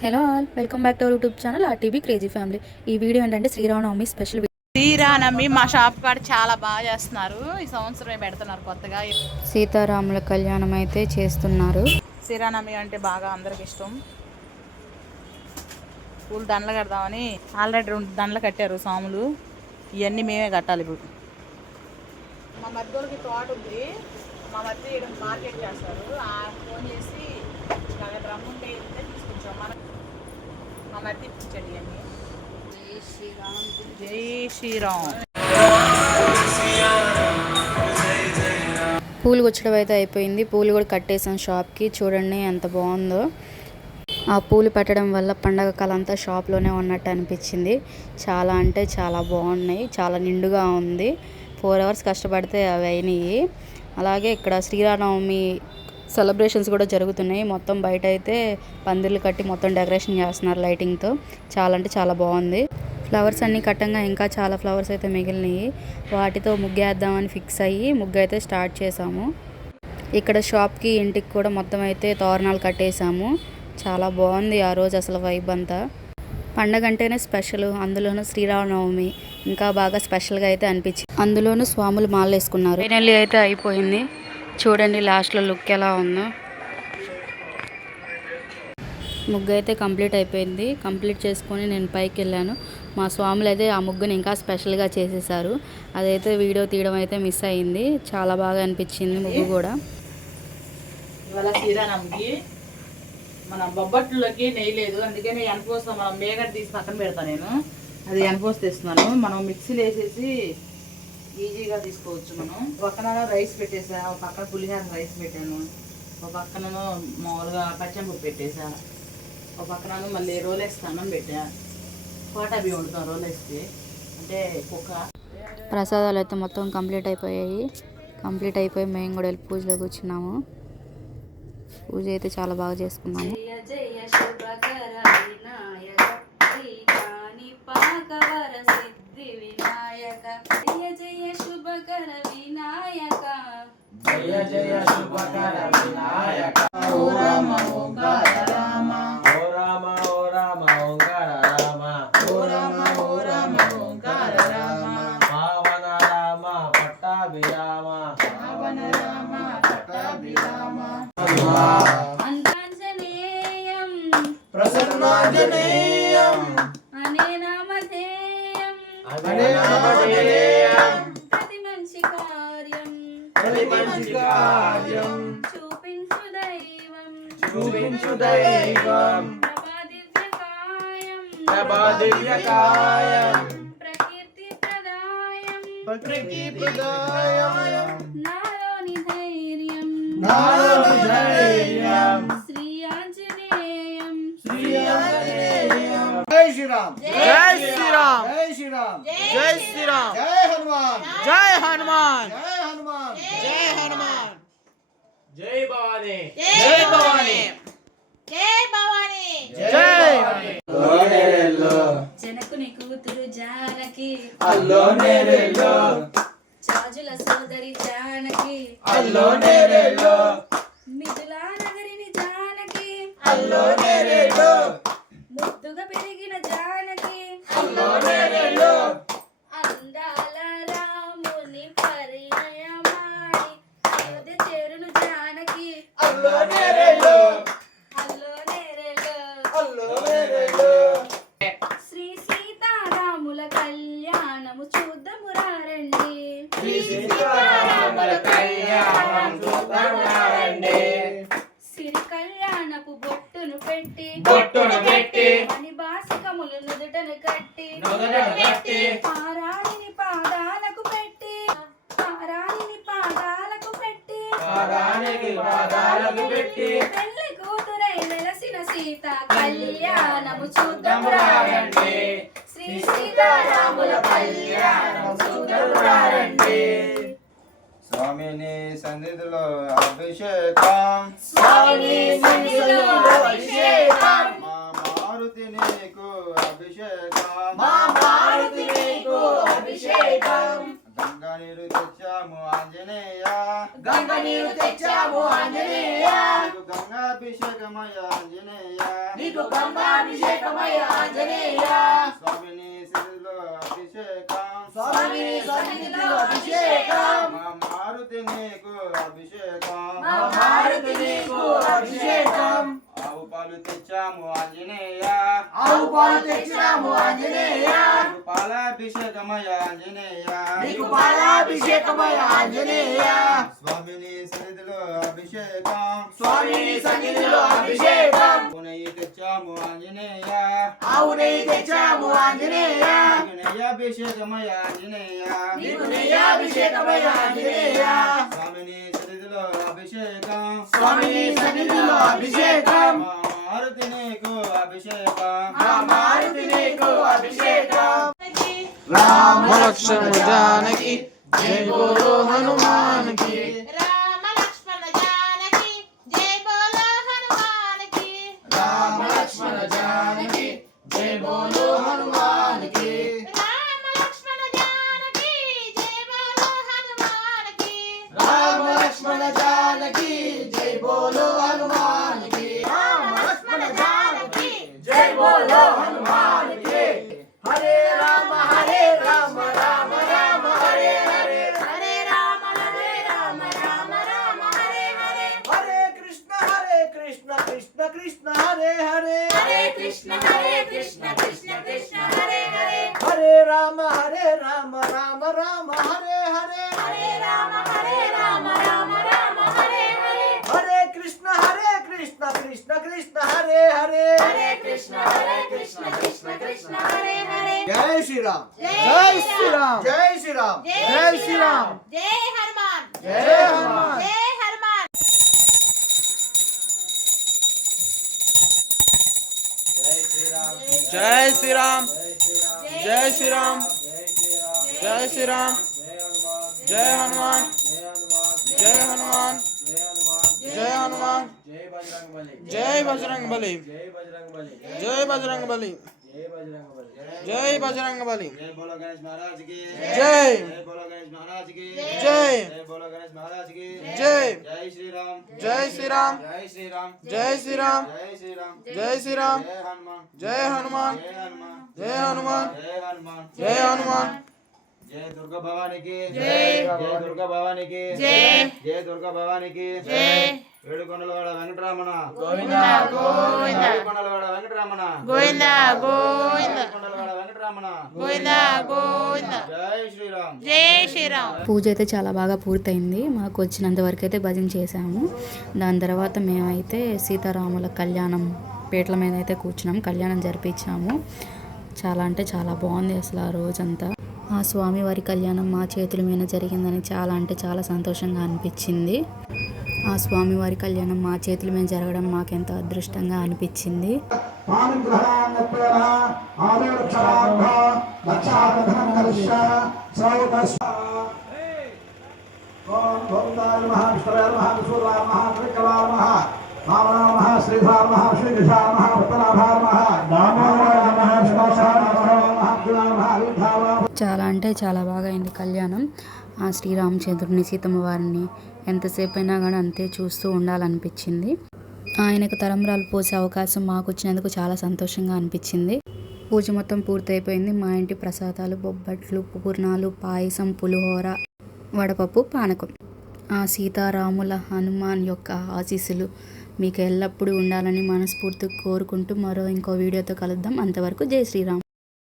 Hello all, welcome back to our YouTube channel RTB crazy family. ఈ video ఏంటంటే Sri Rama Navami special. Sri Rama Navami మా shop కాడ చాలా బాగా చేస్తున్నారు. ఈ సంవత్సరమే పెడుతున్నారు కొత్తగా. సీతారాముల కళ్యాణం అయితే చేస్తున్నారు. శ్రీరామనవమి అంటే బాగా అందరికి ఇష్టం. పూలు దండలు కడదామని ఆల్రెడీ 2 దండలు కట్టారు సాములు. ఇవన్నీ మేమే కట్టాలి ఇప్పుడు. మా మధ్యలోకి తోట ఉంది. మా మధ్య మార్కెట్ చేస్తారు. ఫోన్ చేసి డ్రమ్ ఉంటే తీసుకొచ్చాం. మా మధ్య ఇప్పించండి ఇవన్నీ. జై శ్రీరామ్, జై శ్రీరామ్. పూలు గుచ్చడం అయితే అయిపోయింది. పూలు కూడా కట్టేసాం షాప్కి. చూడండి ఎంత బాగుందో. ఆ పూలు పెట్టడం వల్ల పండగ కళ అంతా షాప్లోనే ఉన్నట్టు అనిపించింది. చాలా అంటే చాలా బాగున్నాయి. చాలా నిండుగా ఉంది. 4 hours కష్టపడితే అవి అయినాయి. అలాగే ఇక్కడ శ్రీరామనవమి సెలబ్రేషన్స్ కూడా జరుగుతున్నాయి. మొత్తం బయట అయితే పందిర్లు కట్టి మొత్తం డెకరేషన్ చేస్తున్నారు లైటింగ్తో. చాలా అంటే చాలా బాగుంది. ఫ్లవర్స్ అన్నీ కట్టంగా ఇంకా చాలా ఫ్లవర్స్ అయితే మిగిలినాయి. వాటితో ముగ్గేద్దామని ఫిక్స్ అయ్యి ముగ్గు అయితే స్టార్ట్ చేసాము. ఇక్కడ షాప్కి ఇంటికి కూడా మొత్తం అయితే తోరణాలు కట్టేసాము. చాలా బాగుంది ఆ రోజు అసలు వైబ్ అంతా. పండగ అంటేనే స్పెషల్, అందులోనూ శ్రీరామనవమి ఇంకా బాగా స్పెషల్గా అయితే అనిపించింది. అందులోనూ స్వాములు మాల వేసుకున్నారు. ఫైనల్లీ అయితే అయిపోయింది. చూడండి లాస్ట్లో లుక్ ఎలా ఉందో. ముగ్గు అయితే కంప్లీట్ అయిపోయింది. కంప్లీట్ చేసుకొని నేను పైకి వెళ్ళాను. మా స్వాములు అయితే ఆ ముగ్గుని ఇంకా స్పెషల్గా చేసేసారు. అదైతే వీడియో తీయడం అయితే మిస్ అయింది. చాలా బాగా అనిపించింది ముగ్గు కూడా. ఇవాళ శ్రీరామనవమికి మన బొబ్బట్లోకి నెయ్యి లేదు, అందుకని ఎనపోస్తా మనం మేగడ తీసి పక్కన పెడతాను. నేను అది ఎనపోస్ తెస్తున్నాను. మనం మిక్సీలో వేసేసి ఈజీగా తీసుకోవచ్చు. మనం పక్కన రైస్ పెట్టేసా, ఒక పక్కన పులిహార రైస్ పెట్టాను, ఒక పక్కన మామూలుగా పచ్చంపప్పు పెట్టేసా, ఒక పక్కన మళ్ళీ రోలేసి అన్నం పెట్టా. కోటా బియ్యం వండుతాం రోలేస్తే, అంటే కుక్క. ప్రసాదాలు అయితే మొత్తం కంప్లీట్ అయిపోయాయి. కంప్లీట్ అయిపోయి మేము కూడా వెళ్ళి పూజలో కూర్చున్నాము. పూజ అయితే చాలా బాగా చేసుకున్నాము. జయ జయ శుభకర వినాయక ఓ రామ ఓంకార రామ ఓ రామ ఓ రామ ఓంకార రామ ఓ రామ ఓ రామ ఓంకార రామ పావన రామ పట్టాభిరామ పావన రామ పట్టాభిరామ అంతాంజనేయం ప్రసన్నాంజనేయం అనే నామధేయం ప్రతి మంచి కార్యం చూపించు దైవం ప్రభాదివ్యకాయం ప్రకృతి ప్రదాయం నాలోని ధైర్యం శ్రీ ఆంజనేయం జై శ్రీరామ్ జై శ్రీరామ్, జై శ్రీరామ్ జై శ్రీరామ్, జై హనుమాన్ జై హనుమాన్, జై హనుమాన్ జై హనుమాన్, జై భవానీ జై భవానీ, జై భవానీ, జై జనకుని కూతురు జానకి అల్లో నేరెల్లో చాజుల సోదరి జానకి అల్లో నేరెల్లో మిథులా నగరిని జానకి అల్లో నేరెల్లో ముద్దుగా పెరిగిన జానకి అల్లో నేరెల్లో అందాల రాముని పరిణయమాడి అయోధ్య చేరును జానకి అల్లో నేరెల్లో అల్లో నేరెలో అల్లో నేరెల్లో శ్రీ సీతారాముల కళ్యాణము చూద్దాము రండి. శ్రీ సీతారాముల కళ్యాణం చూద్దాము రండి. సిరి కళ్యాణపు బొట్టును పెట్టి మణి బాసికములు నుదుటను కట్టి పారాణిని పాదాలకు పెట్టి పెళ్లి కూతురై వెలసిన సీత కళ్యాణము చూద్దాము రండి. శ్రీ సీతారాముల కళ్యాణము చూద్దాము రండి. స్వామిని సన్నిధిలో అభిషేకం స్వామిని సన్నిధిలో అభిషేకం మా మారుతి నీకు అభిషేకం గంగా నీరు తెచ్చాము ఆంజనేయ నీకు గంగాభిషేకమయ ఆంజనేయ నీకు గంగాభిషేకమయ్య ఆంజనేయ స్వామిని సన్నిధిలో అభిషేకం స్వామిని సన్నిధిలో అభిషేకం మా మారుతి నీకు అభిషేకం మా మారుతి నీకు అభిషేకం ఆవు పాలు తెచ్చాము ఆంజనేయ ఆవు పాలు తెచ్చినాము ఆంజనేయ నీకు పాలాభిషేకమయ్య ఆంజనేయ నీకు పాలాభిషేకమయ్య ఆంజనేయ స్వామిని సన్నిధిలో అభిషేకం స్వామిని సన్నిధిలో అభిషేకం నెయ్యి తెచ్చాము ఆంజనేయ ఆవు నెయ్యి తెచ్చాము ఆంజనేయ నీకు నెయ్యాభిషేకమయ్య ఆంజనేయ నీకు నెయ్యాభిషేకమయ్య ఆంజనేయ స్వామిని సన్నిధిలో అభిషేకం స్వామిని సన్నిధిలో అభిషేకం మా మారుతి నీకు అభిషేకం మా మారుతి నీకు అభిషేకం राम लक्ष्मण जानकी जय बोलो हनुमान की రామ లక్ష్మణ జానకి జై బోలో హనుమాన్ కి राम लक्ष्मण जानकी जय बोलो हनुमान की రామ లక్ష్మణ జానకి జై బోలో హనుమాన్ కి राम लक्ष्मण जानकी जय बोलो हनुमान की రామ లక్ష్మణ జానకి జై బోలో హనుమాన్ కి हरे राम राम राम हरे हरे హరే రామ రామ రామ హరే హరే हरे कृष्ण कृष्ण कृष्ण हरे हरे హరే కృష్ణ కృష్ణ కృష్ణ హరే హరే हरे राम राम राम हरे हरे హరే రామ రామ హరే హరే हरे कृष्ण कृष्ण कृष्ण हरे हरे హరే కృష్ణ కృష్ణ హరే హరే जय श्री राम జై శ్రీరామ్ जय श्री राम జై శ్రీరామ్ జై హనుమాన్ जय हनुमान జై హనుమాన్ जय श्री राम जय श्री राम जय श्री राम जय हनुमान जय हनुमान जय हनुमान जय बजरंग बली जय बजरंग बली जय बजरंग बली जय बोलो गणेश महाराज की जय जय बोलो गणेश महाराज की जय जय बोलो गणेश महाराज की जय जय श्री राम जय श्री राम जय श्री राम जय श्री राम जय श्री राम जय श्री राम जय हनुमान जय हनुमान जय हनुमान जय हनुमान जय हनुमान जय हनुमान जय दुर्गा भवानी की जय जय दुर्गा भवानी की जय जय दुर्गा भवानी की जय ఏడుకొండలవాడ వెంకటరమణ గోవిందా గోవిందా ఏడుకొండలవాడ వెంకటరమణ గోవిందా గోవిందా ఏడుకొండలవాడ వెంకటరమణ గోవిందా గోవిందా జై శ్రీరామ్ జై శ్రీరామ్ పూజ అయితే చాలా బాగా పూర్తయింది. మాకు వచ్చినంత వరకు అయితే భజన చేసాము. దాని తర్వాత మేమైతే సీతారాముల కళ్యాణం పీటల మీద అయితే కూర్చున్నాం, కళ్యాణం జరిపించాము. చాలా అంటే చాలా బాగుంది అసలు ఆ రోజంతా. ఆ స్వామివారి కళ్యాణం మా చేతుల మీద జరిగిందని చాలా అంటే చాలా సంతోషంగా అనిపించింది. ఆ స్వామివారి కళ్యాణం మా చేతుల మీద జరగడం మాకెంతో అదృష్టంగా అనిపించింది. చాలా అంటే చాలా బాగా అయింది కళ్యాణం. ఆ శ్రీరామచంద్రుడిని సీతమ్మ వారిని ఎంతసేపు అయినా కానీ అంతే చూస్తూ ఉండాలనిపించింది. ఆయనకు తలంబ్రాలు పోసే అవకాశం మాకు వచ్చినందుకు చాలా సంతోషంగా అనిపించింది. పూజ మొత్తం పూర్తయిపోయింది. మా ఇంటి ప్రసాదాలు బొబ్బట్లు, పూర్ణాలు, పాయసం, పులిహోర, వడపప్పు, పానకం. ఆ సీతారాముల హనుమాన్ యొక్క ఆశీస్సులు మీకు ఎల్లప్పుడూ ఉండాలని మనస్ఫూర్తిగా కోరుకుంటూ ఇంకో వీడియోతో కలుద్దాం. అంతవరకు జై శ్రీరామ్.